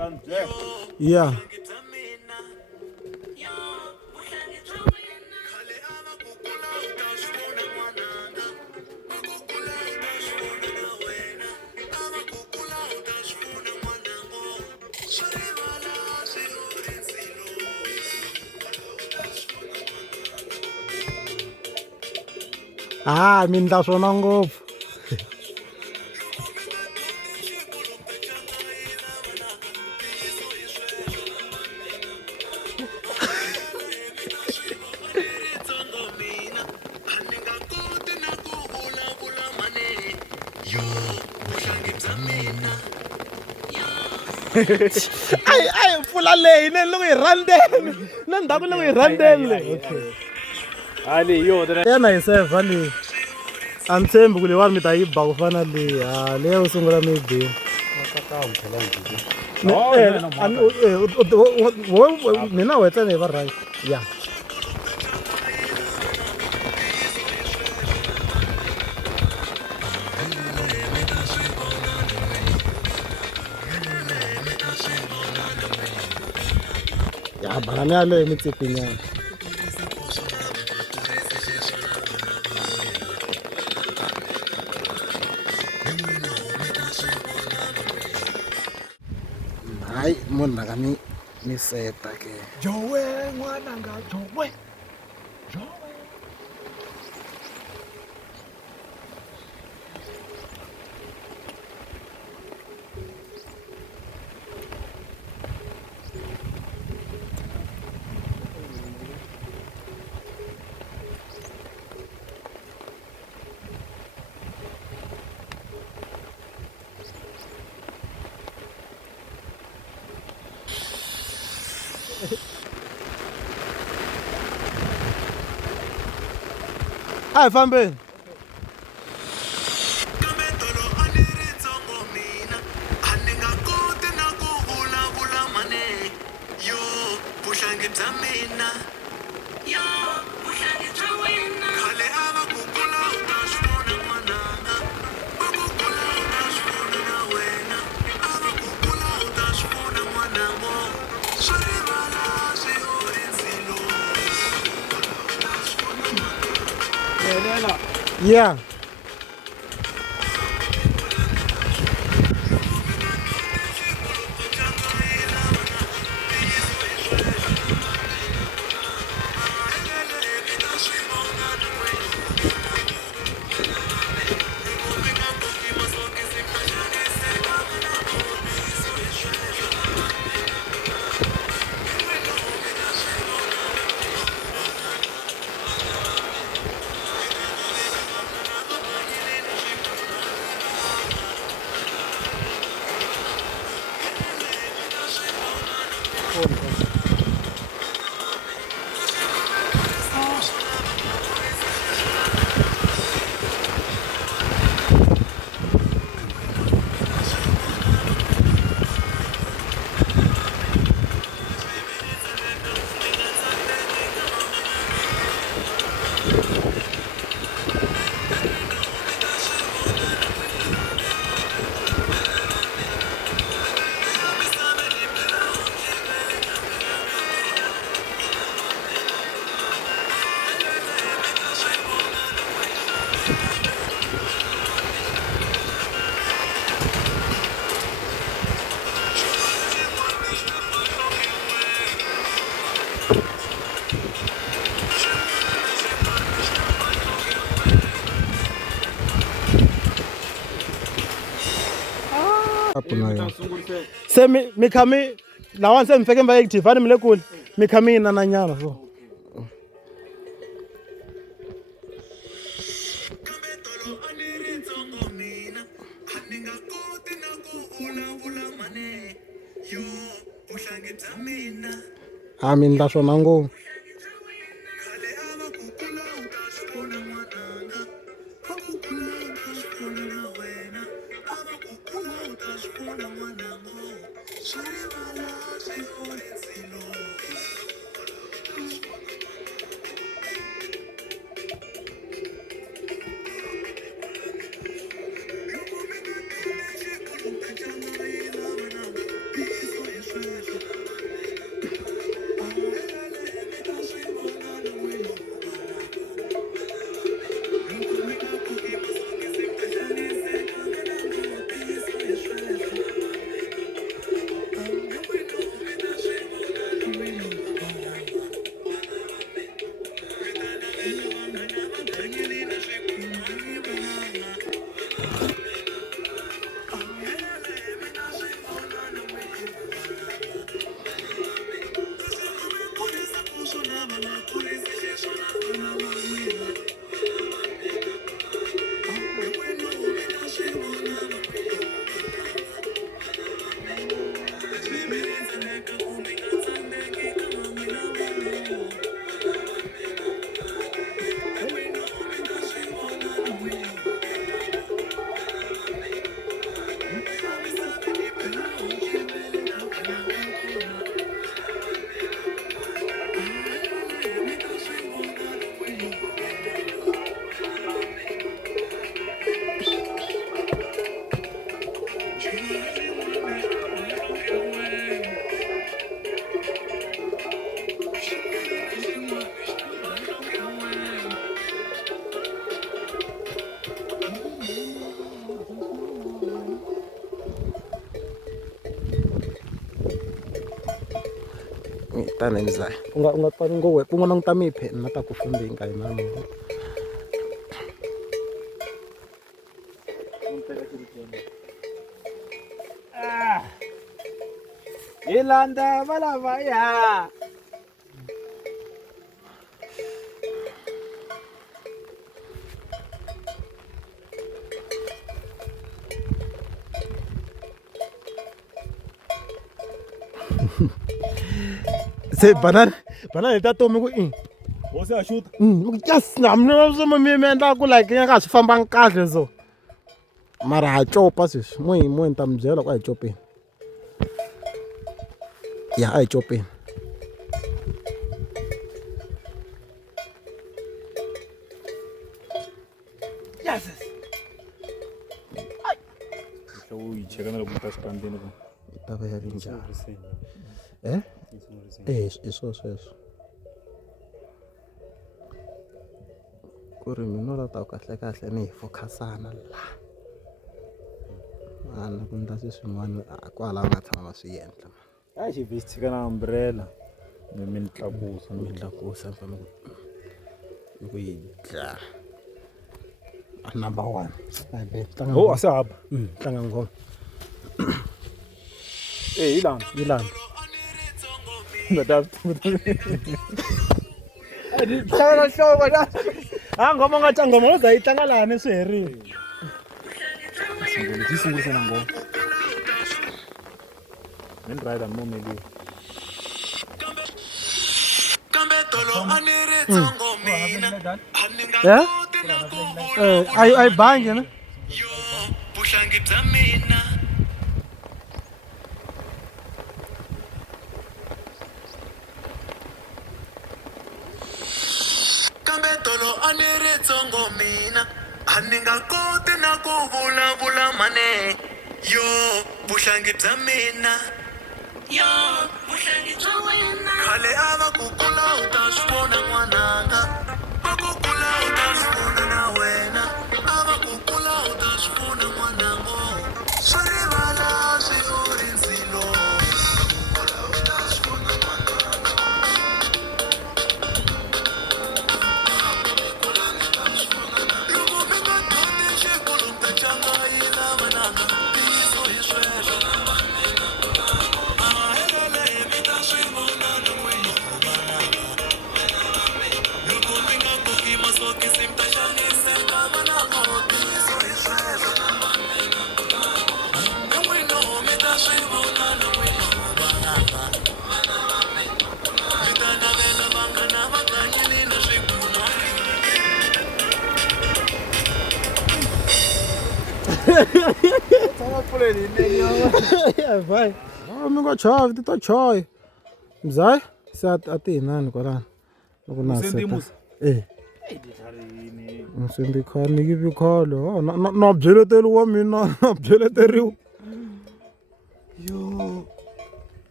Yeah. Ah, mina ta swona ngopfu. Ay pfula leyi ne loko hi randeni na ndhaku loko hi randeni le. Okay. Ali yo Yana hi seva leyi. A ni tshembi ku leyiwani mi ta yi ba ku fana leyi. Leyi yo sungula mi yi bini. Mina u heta ni hi va right. Yeah. Ya bangani yaleyo emitsiphinyana. Hayi munhu rhanga mi seta ke. Jowe n'wananga Jowe. Hi fambeni. Yeah. Se mi kha mi lawani se mi fike mi va active a ni mi le kule mi kha mi yinananyana so. Mi endla swona ngopfu. Tana mzai. Unga tani ngowe kunga nang tamipe nata kufundi ngai nami. Ilanda Malavaya. Se banana ita to mi ku in. Wo se a shoot. Yes, namna so mi endla ku like nga swi fambang kahle so. Mara ha chopa sis. Mo nta mbyela ku a hi chopeni. Ya a hi chopeni. Yes. So yi cheka na loko ta xikandini ku. Ta va ya rinja. Isso. Ku ri mina la ta kahle ni focusana la. Ana ku ndla swin'wana kwala nga tshama swi endla. A xi vesti kana umbrella. Mi tlakusa fana ku yi dla. Number 1. Oh, ase haba. Tlanga ngoma. Ilanda. Tlanga hlovo na. Ngoma nga tlanga ngoma uza yi tlanga lani swi herile. Sungulisa na ngoma. Men rider mo meli. Yeah? I bang you know. Kambetolo anire tsongo mina aninga kote na ku vulavula mane yo vuhlangi bya mina yo vuhlangi bya wena khale ava ku kula u ta swi vona n'wananga va ku kula u ta swi vona na wena ava ku kula u ta swi vona n'wanango swi rivala swi uri ndzilo kula u ta swi vona n'wananga loko mi nga dyondzi xikolo ta changa yi lavananga tiyiso hi sweswo Yeah, vai. Mi nga chavi ti ta choy. Mzai? Se ati nani kwalani. Loko na Sendimusa. Sendi khani yivi khale. Na byeleteli wa mina na byeleteriwa. Yo.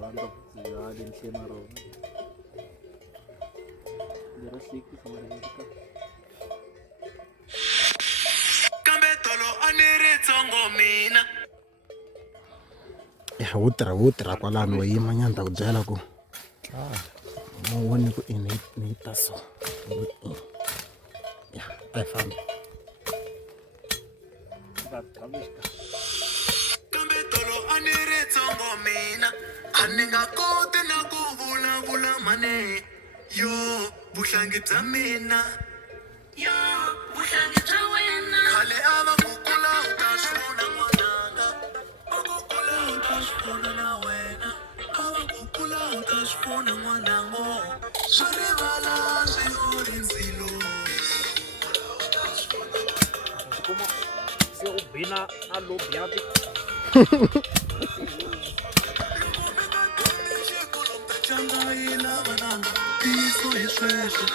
Vanda ya linhlena rona. Lera siki samarika. Kambetolo anire tsongo mina Ya wutra kwalani wa yima nyanda ku byela ku. Mo woni ku ni ta so. Ya, ai famba. Kambetolo anire tsongo mina aninga kote na ku vulavula mane yo vuhlangi bya mina yo vuhlangi bya wena khale ava ku kula u ta swi vona n'wananga va ku kula u ta swi vona na wena ava ku kula u ta swi vona n'wanango swi rivala swi uri ndzilo kula u ta swi vona Como se ubina a lobiati. changa yi lavananga tiyiso hi sweswo